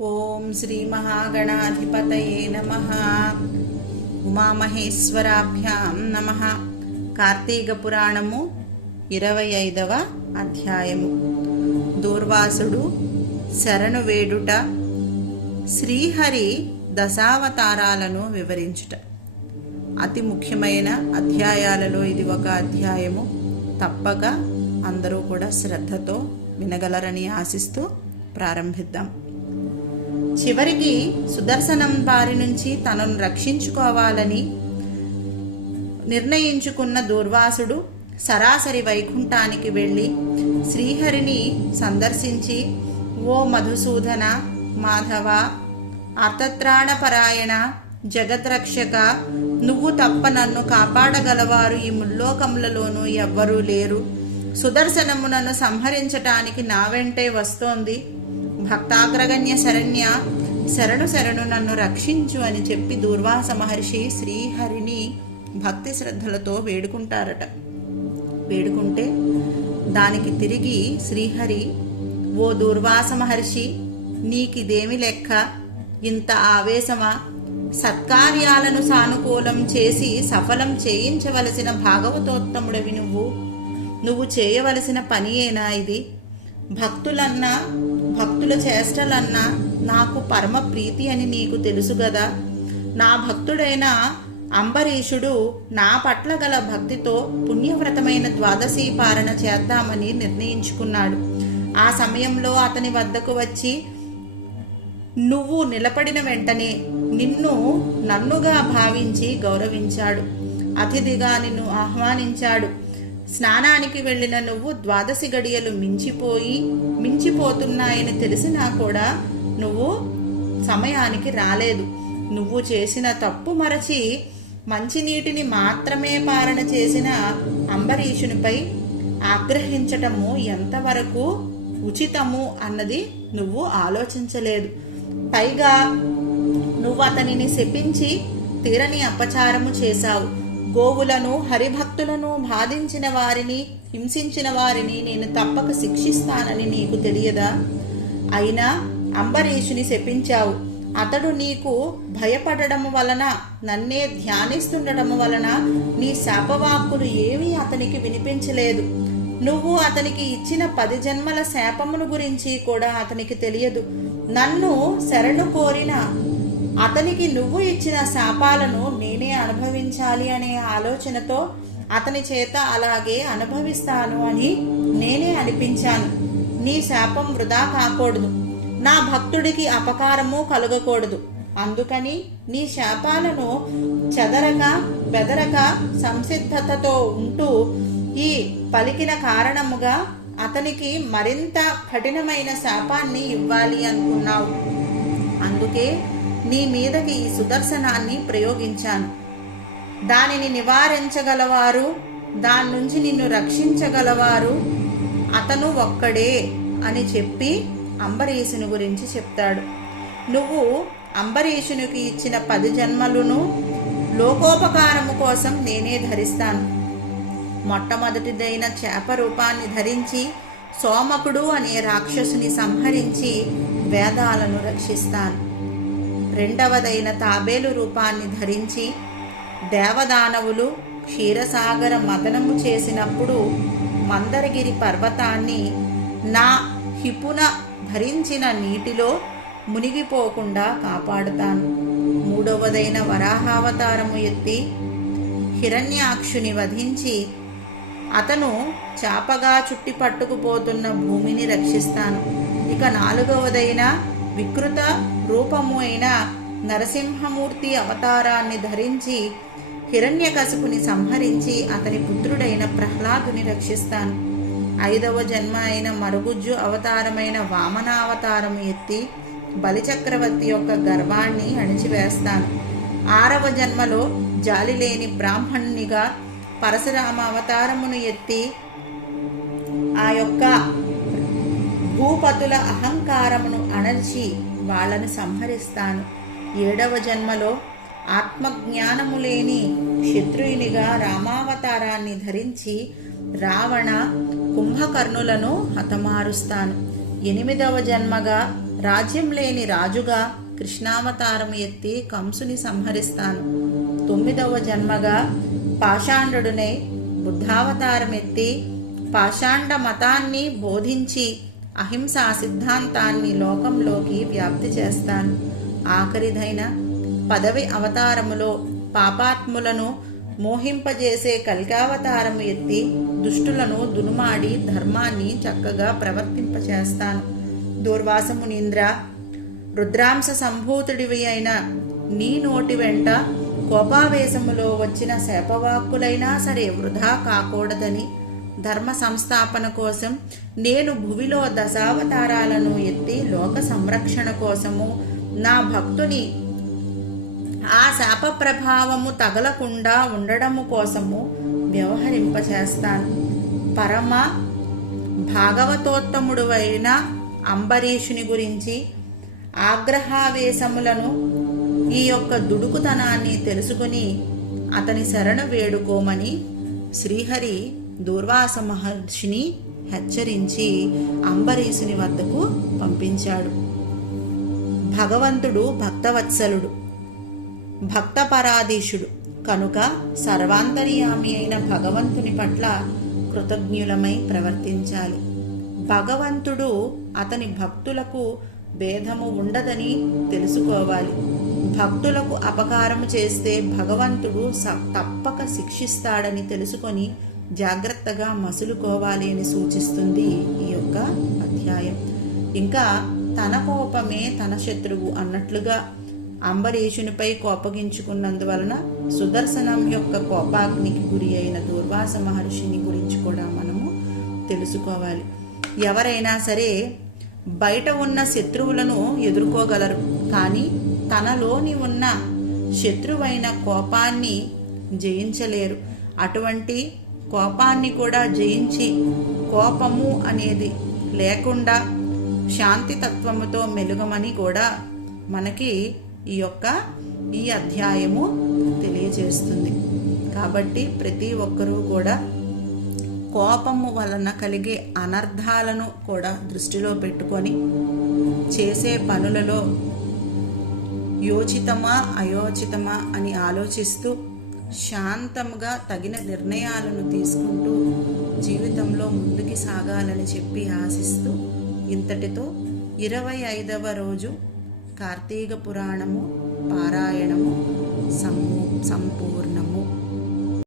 ఓం శ్రీ మహాగణాధిపతయే నమ. ఉమామహేశ్వరాభ్యాం నమ. కార్తీక పురాణము ఇరవై ఐదవ అధ్యాయము. దూర్వాసుడు శరణు వేడుట శ్రీహరి దశావతారాలను వివరించుట. అతి ముఖ్యమైన అధ్యాయాలలో ఇది ఒక అధ్యాయము. తప్పక అందరూ కూడా శ్రద్ధతో వినగలరని ఆశిస్తూ ప్రారంభిద్దాం. చివరికి సుదర్శనం వారి నుంచి తనను రక్షించుకోవాలని నిర్ణయించుకున్న దూర్వాసుడు సరాసరి వైకుంఠానికి వెళ్ళి శ్రీహరిని సందర్శించి ఓ మధుసూదన మాధవ అర్థత్రాణపరాయణ జగద్రక్షక నువ్వు తప్ప నన్ను కాపాడగలవారు ఈ ముల్లోకములలోనూ ఎవ్వరూ లేరు. సుదర్శనము నన్ను సంహరించటానికి నా వెంటే వస్తోంది. భక్తాగ్రగణ్య శరణ్య శరణు శరణు నన్ను రక్షించు అని చెప్పి దూర్వాస మహర్షి శ్రీహరిని భక్తి శ్రద్ధలతో వేడుకుంటారట. వేడుకుంటే దానికి తిరిగి శ్రీహరి ఓ దూర్వాస మహర్షి నీకిదేమి లెక్క? ఇంత ఆవేశమా? సత్కార్యాలను సానుకూలం చేసి సఫలం చేయించవలసిన భాగవతోత్తముడవి నువ్వు. నువ్వు చేయవలసిన పనియేనా ఇది? భక్తులన్నా భక్తుల చేష్టలన్నా నాకు పరమ ప్రీతి అని నీకు తెలుసు గదా. నా భక్తుడైన అంబరీషుడు నా పట్ల గల భక్తితో పుణ్యవ్రతమైన ద్వాదశీ పారణ చేద్దామని నిర్ణయించుకున్నాడు. ఆ సమయంలో అతని వద్దకు వచ్చి నువ్వు నిలబడిన వెంటనే నిన్ను నన్నుగా భావించి గౌరవించాడు. అతిథిగా నిన్ను ఆహ్వానించాడు. స్నానానికి వెళ్ళిన నువ్వు ద్వాదశి గడియలు మించిపోయి మించిపోతున్నాయని తెలిసినా కూడా నువ్వు సమయానికి రాలేదు. నువ్వు చేసిన తప్పు మరచి మంచినీటిని మాత్రమే పారణ చేసిన అంబరీషునిపై ఆగ్రహించటము ఎంతవరకు ఉచితము అన్నది నువ్వు ఆలోచించలేదు. పైగా నువ్వు అతనిని శపించి తీరని అపచారము చేశావు. గోవులను హరిభక్తులను బాధించిన వారిని హింసించిన వారిని నేను తప్పక శిక్షిస్తానని నీకు తెలియదా? అయినా అంబరీషుని శపించావు. అతడు నీకు భయపడడం వలన నన్నే ధ్యానిస్తుండడం వలన నీ శాపవాక్కులు ఏమీ అతనికి వినిపించలేదు. నువ్వు అతనికి ఇచ్చిన పది జన్మల శాపమును గురించి కూడా అతనికి తెలియదు. నన్ను శరణు కోరిన అతనికి నువ్వు ఇచ్చిన శాపాలను నేనే అనుభవించాలి అనే ఆలోచనతో అతని చేత అలాగే అనుభవిస్తాను అని నేనే అనిపించాను. నీ శాపం వృధా కాకూడదు. నా భక్తుడికి అపకారము కలగకూడదు. అందుకని నీ శాపాలను చెదరక బెదరక సంసిద్ధతతో ఉంటూ ఈ పలికిన కారణముగా అతనికి మరింత కఠినమైన శాపాన్ని ఇవ్వాలి అనుకున్నావు. అందుకే నీ మీదకి ఈ సుదర్శనాన్ని ప్రయోగించాను. దానిని నివారించగలవారు దాని నుంచి నిన్ను రక్షించగలవారు అతను ఒక్కడే అని చెప్పి అంబరీషుని గురించి చెప్తాడు. నువ్వు అంబరీషునికి ఇచ్చిన పది జన్మలను లోకోపకారము కోసం నేనే ధరిస్తాను. మొట్టమొదటిదైన చేప రూపాన్ని ధరించి సోమకుడు అనే రాక్షసుని సంహరించి వేదాలను రక్షిస్తాను. రెండవదైన తాబేలు రూపాన్ని ధరించి దేవదానవులు క్షీరసాగర మదనము చేసినప్పుడు మందరగిరి పర్వతాన్ని నా హిపున భరించిన నీటిలో మునిగిపోకుండా కాపాడుతాను. మూడవదైన వరాహావతారము ఎత్తి హిరణ్యాక్షుని వధించి అతను చాపగా చుట్టి పట్టుకుపోతున్న భూమిని రక్షిస్తాను. ఇక నాలుగవదైన వికృత రూపము అయిన నరసింహమూర్తి అవతారాన్ని ధరించి హిరణ్యకశపుని సంహరించి అతని పుత్రుడైన ప్రహ్లాదుని రక్షిస్తాను. ఐదవ జన్మ అయిన మరుగుజ్జు అవతారమైన వామనావతారం ఎత్తి బలిచక్రవర్తి యొక్క గర్వాన్ని అణిచివేస్తాను. ఆరవ జన్మలో జాలి లేని బ్రాహ్మణునిగా పరశురామ అవతారమును ఎత్తి ఆ యొక్క భూపతుల అహంకారమును అణర్చి వాళ్ళను సంహరిస్తాను. ఏడవ జన్మలో ఆత్మజ్ఞానము లేని క్షత్రుయునిగా రామావతారాన్ని ధరించి రావణ కుంభకర్ణులను హతమారుస్తాను. ఎనిమిదవ జన్మగా రాజ్యం లేని రాజుగా కృష్ణావతారం ఎత్తి కంసుని సంహరిస్తాను. తొమ్మిదవ జన్మగా పాషాండుడునై బుద్ధావతారం ఎత్తి పాషాండ మతాన్ని బోధించి అహింసా సిద్ధాంతాన్ని లోకంలోకి వ్యాప్తి చేస్తాను. ఆఖరిదైన పదవి అవతారములో పాపాత్ములను మోహింపజేసే కలికావతారము ఎత్తి దుష్టులను దునుమాడి ధర్మాన్ని చక్కగా ప్రవర్తింపచేస్తాను. దూర్వాసమునీంద్ర రుద్రాంశ సంభూతుడివి అయిన నీ నోటి వెంట కోపావేశములో వచ్చిన శాపవాక్కులైనా సరే వృధా కాకూడదని ధర్మ సంస్థాపన కోసం నేను భువిలో దశావతారాలను ఎత్తి లోక సంరక్షణ కోసము నా భక్తుని ఆ శాప ప్రభావము తగలకుండా ఉండడము కోసము వ్యవహరింపచేస్తాను. పరమ భాగవతోత్తముడు అయిన అంబరీషుని గురించి ఆగ్రహావేశములను ఈ యొక్క దుడుకుతనాన్ని తెలుసుకుని అతని శరణ వేడుకోమని శ్రీహరి దూర్వాస మహర్షిని హెచ్చరించి అంబరీషుని వద్దకు పంపించాడు. భగవంతుడు భక్తవత్సలుడు భక్తపరాధీశుడు. కనుక సర్వాంతర్యామి అయిన భగవంతుని పట్ల కృతజ్ఞులమై ప్రవర్తించాలి. భగవంతుడు అతని భక్తులకు భేదము ఉండదని తెలుసుకోవాలి. భక్తులకు అపకారము చేస్తే భగవంతుడు తప్పక శిక్షిస్తాడని తెలుసుకొని జాగ్రత్తగా మసులుకోవాలి అని సూచిస్తుంది ఈ యొక్క అధ్యాయం. ఇంకా తన కోపమే తన శత్రువు అన్నట్లుగా అంబరీషునిపై కోపగించుకున్నందువలన సుదర్శనం యొక్క కోపాగ్నికి గురి అయిన దూర్వాస మహర్షిని గురించి కూడా మనము తెలుసుకోవాలి. ఎవరైనా సరే బయట ఉన్న శత్రువులను ఎదుర్కోగలరు కానీ తనలోని ఉన్న శత్రువైన కోపాన్ని జయించలేరు. అటువంటి కోపాన్ని కూడా జయించి కోపము అనేది లేకుండా శాంతితత్వముతో మెలుగమని కూడా మనకి ఈ యొక్క ఈ అధ్యాయము తెలియజేస్తుంది. కాబట్టి ప్రతి ఒక్కరూ కూడా కోపము వలన కలిగే అనర్థాలను కూడా దృష్టిలో పెట్టుకొని చేసే పనులలో యోచితమా అయోచితమా అని ఆలోచిస్తూ శాంతముగా తగిన నిర్ణయాలను తీసుకుంటూ జీవితంలో ముందుకు సాగాలని చెప్పి ఆశిస్తూ ఇంతటితో ఇరవై ఐదవ రోజు కార్తీక పురాణము పారాయణము సం సంపూర్ణము.